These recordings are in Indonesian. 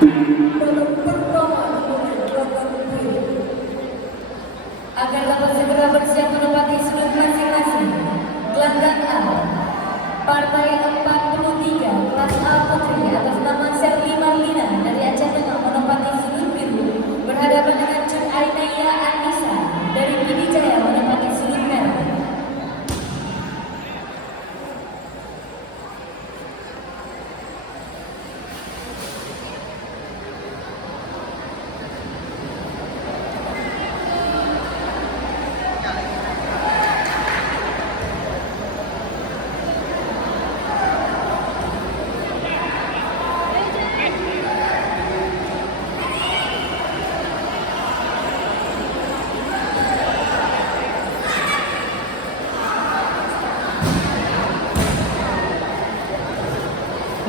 Babak pertama dimulai babak biru. Agar dapat segera bersiap menempati sudut masing-masing. Gelandang A, Partai 43 kelas A Putri atas nama Serli Marlina dari Aceh Tengah menempati sudut biru berhadapan dengan Cun Ainaya Anissa dari Pidijaya menempati sudut merah.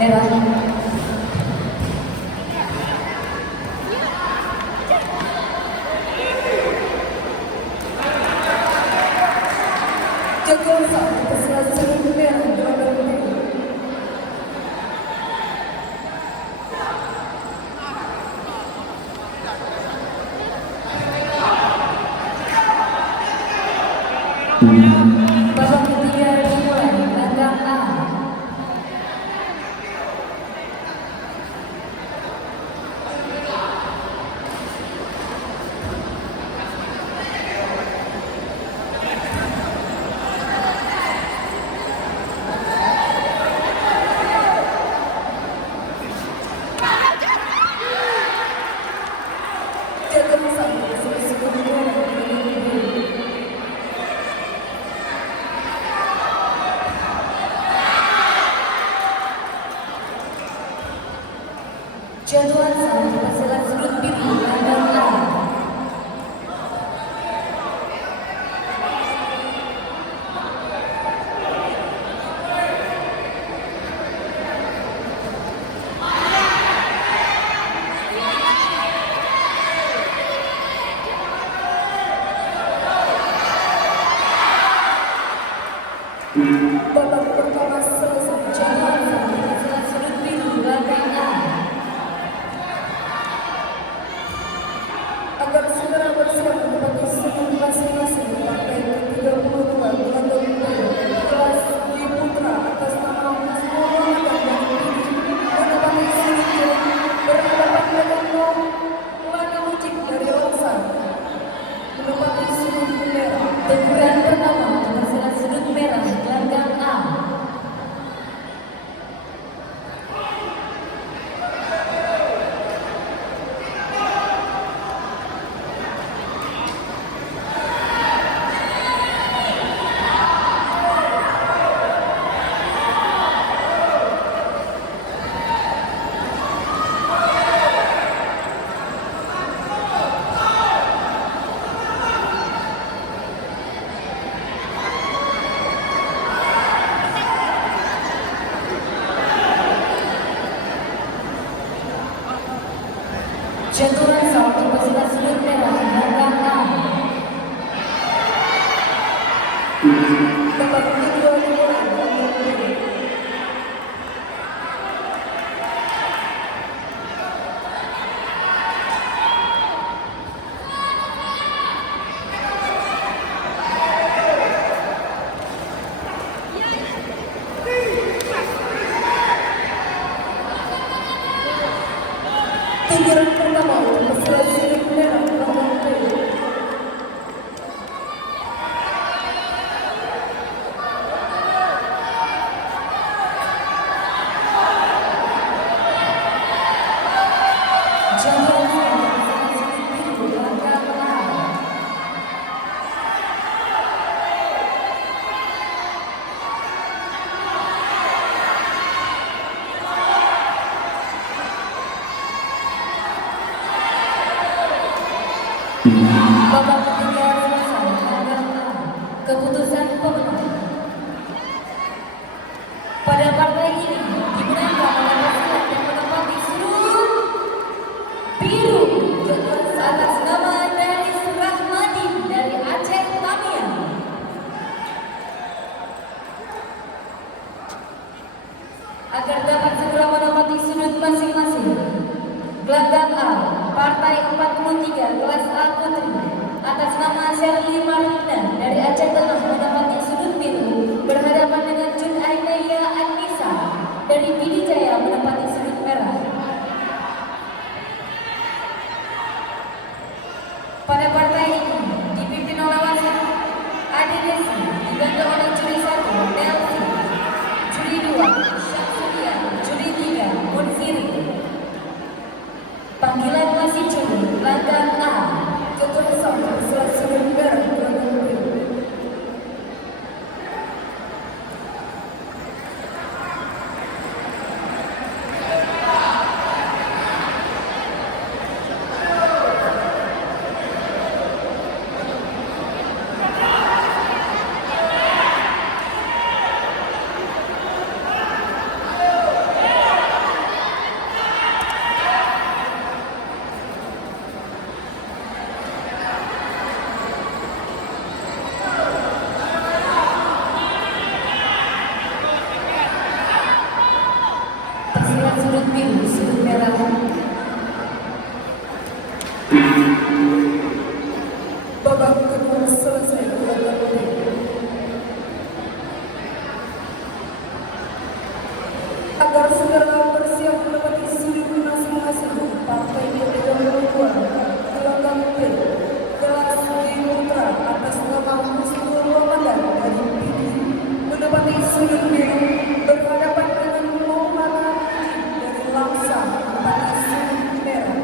Merah. Jadwal saat peserta sudut merah babak biru. Babak ketiga dimulai. Gelandang A, jadwal saat peserta sudut merah babak biru. Jadwal saat peserta sudut biru gelandang A. Babak pertama selesai. Jadwal saat peserta sudut biru gelandang A. Agar segera bersiap menempati sudut masing-masing. Partai ke-32 gelandang biru kelas D Putra atas nama Mas Muhammad dan Pidi menempati sudut biru berhadapan dengan Lana Mujib dari Langsan menempati sudut merah. Teguran pertama peserta sudut merah gelandang A. Jadwal saat peserta sudut merah gelandang A. Babak kedua dimulai. Babak biru. Teguran pertama untuk peserta sudut merah babak biru. Jadwal saat peserta sudut biru gelandang A. Babak ketiga selesai. Gelandang A. Keputusan pemenang. Pada partai ini dimenangkan oleh pasangan yang menempati sudut biru atas nama Denis Rahmadi dari Aceh Tamiang. Agar dapat segera menempati sudut masing-masing. Gelanggang A, Partai 43 kelas A Putri, atas nama Sherly Marlina dari Aceh Tengah menempati sudut biru berhadapan dengan Jun Ainaya Anissa dari Pidijaya menempati sudut merah. Pada partai ini dipimpin oleh wasit Ade Desi, dibantu oleh juri 1 Nelsi, juri 2 Syamsulia, juri 3 Munziri. Panggilan masih juri Gelanggang A, Ketua Songkong sudut merah gelanggang B. Persilat sudut biru, sudut merah. Babak kedua selesai. Agar segera bersiap menempati sudut masing-masing, partai ke-32 gelanggang B, kelas G Putra atas nama Husnul Ramadan dari PD menempati sudut biru berhadapan dengan Maulana dari Langsa menempati sudut merah.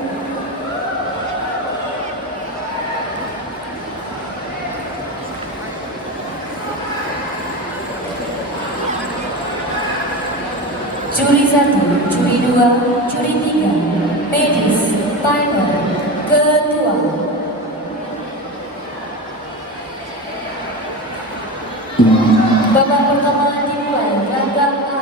Juri 1, juri 2, juri 3, medis, timer, ketua. Babak pertama dimulai, gelanggang A.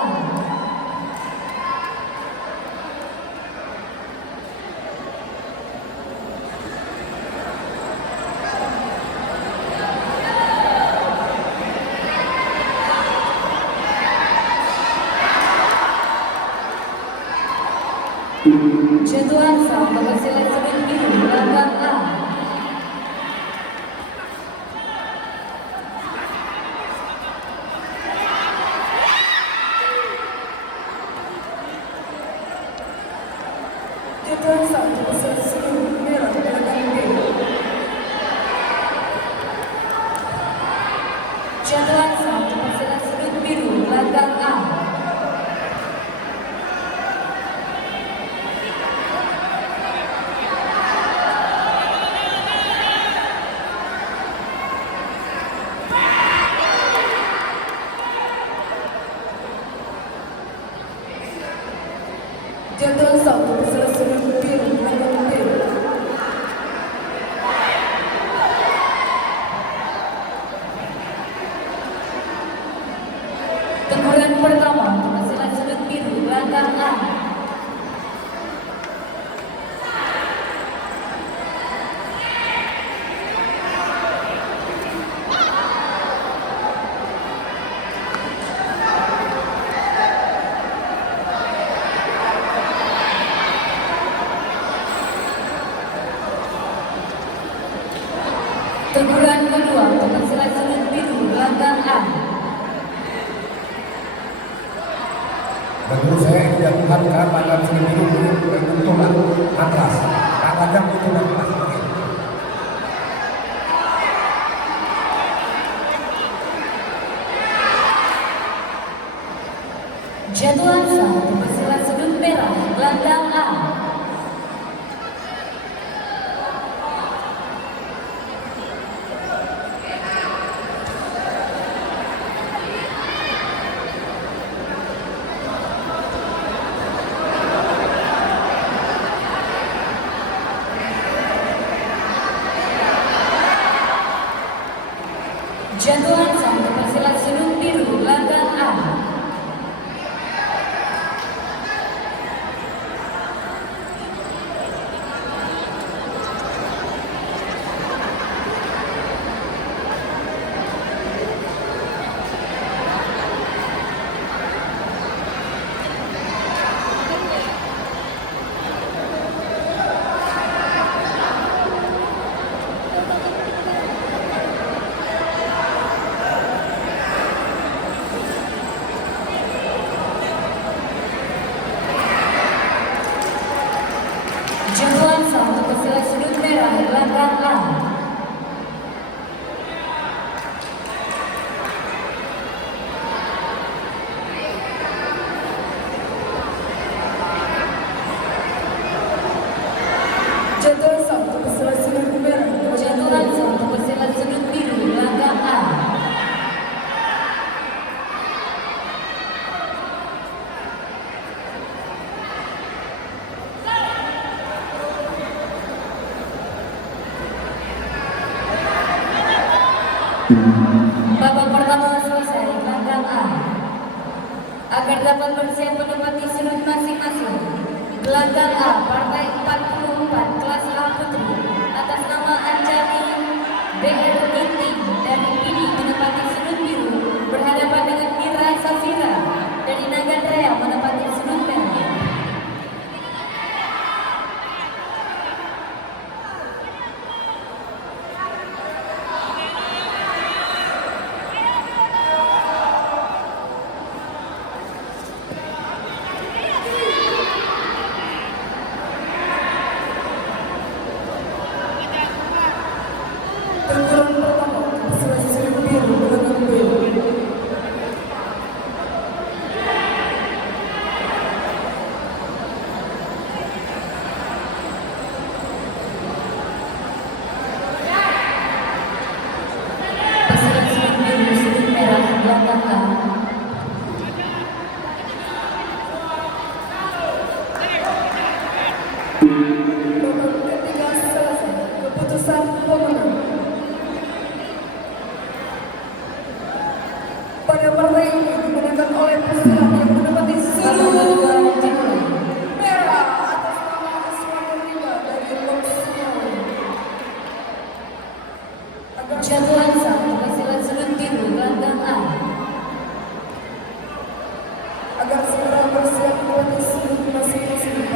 Jatuhan sah bersilat sudut biru gelanggang A. Jatuhan sah bersilat sudut merah gelanggang B. Jatuhan sah bersilat sudut biru gelanggang A. Jatuhan sah bersilat sudut biru gelanggang B. Teguran pertama bersilat sudut biru gelanggang A. Teguran kedua bersilat sudut biru gelanggang A. Menurut saya dijatuhkan karena pada sini ini berbenturan atas, katanya benturan atas. Jatuhan sah bersilat sudut merah gelanggang A. Jatuhan sah bersilat sudut biru gelanggang A. Agar dapat bersiap menempati sudut masing-masing. Gelandang A, partai 44, kelas A Putri, atas nama Anjani BR Ginting dari PD menempati sudut biru, berhadapan dengan Mira Safira dari Nagan Raya menempati sudut merah. Perguruan pertama, seleksi sudut biru gelandang B. Peserta sudut biru sudut merah gelandang A. Babak ketiga selesai. Keputusan pemenang. Pada partai ini dimenangkan oleh pesilat yang menempati Babak kedua sudut dimulai. merah atas nama Aswan Rima dari Loksmawe. Agar Jatuhan sah pesilat sudut biru gelandang A. segera bersiap menempati